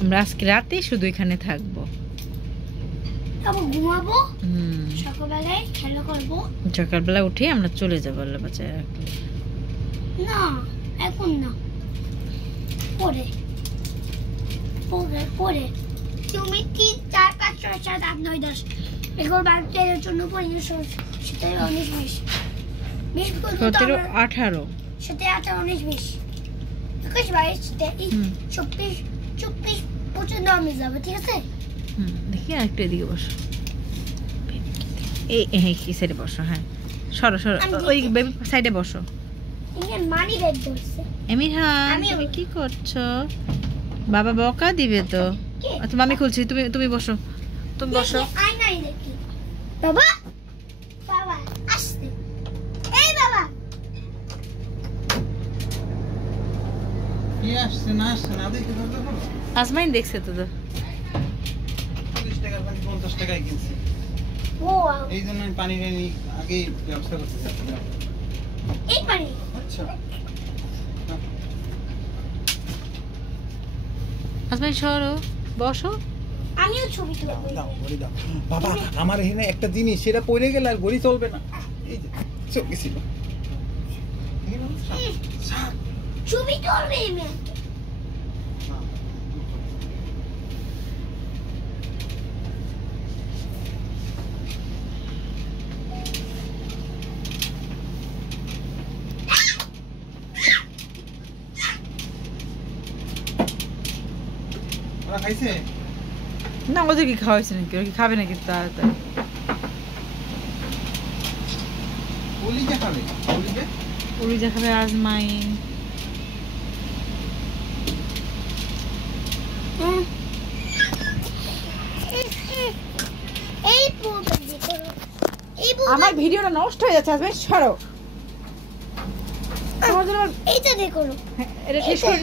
আমরা আজকে রাতে শুধু এখানে থাকবো, তারপর ঘুমাবো, সকালবেলায় খেলা করবো, সকালবেলা উঠে আমরা চলে যাবো আল্লাহ বাঁচায় রাখলে। না এখন না, পরে পরে পরে তুমি 3 4 5 6 7 8 9 10 এগুলো বাচ্চাদের জন্য 15 সেটা 19 20 20 17 18 সেটা 18 19 20 21 22 24 24 পর্যন্ত আমি যাবো, ঠিক আছে? দেখি আরেকটু এদিকে বসো, এই এই সাইডে বসো, হ্যাঁ সরো সরো, ওই বেবি সাইডে বসো। মানি ব্যাগ ধরছে এমিরহান, তুমি কি করছো? বাবা বকা দিবে তো। আচ্ছা আমি খুলছি, তুমি তুমি বসো, তুমি বসো। আয়নায় দেখি বাবা, বাবা আসছে, এই বাবা কি আসছে না আসছে না দেখি তো। আসমাইন দেখছে তো, 40 টাকার পানি 50 টাকায় কিনছি। ও এই জন্য আমি পানি আগেই ব্যবস্থা করতে চাচ্ছিলাম। এই পানি আচ্ছা আসমাইন সরো, বসো। আমিও ছবি তুলবো। দাও ঘড়ি দাও বাবা, আমার এখানে একটা জিনিস সেটা পড়ে গেল আর ঘড়ি চলবে না। এই যে চোখে ছিল ছবি তুলবে মেয়ে। ওরা খাইছে না ওদের কি খাওয়াইছে নাকি, ওরা কি খাবে নাকি তাড়াতাড়ি? কলিজা খাবে, কলিজা উড়িজা খাবে আজমাইন। এই পুরো দেখো, এই আমার ভিডিওটা নষ্ট হয়ে যাচ্ছে, আজমাইন সরো। তোমার জন্য এইটা দেখো, এটা শেষ করে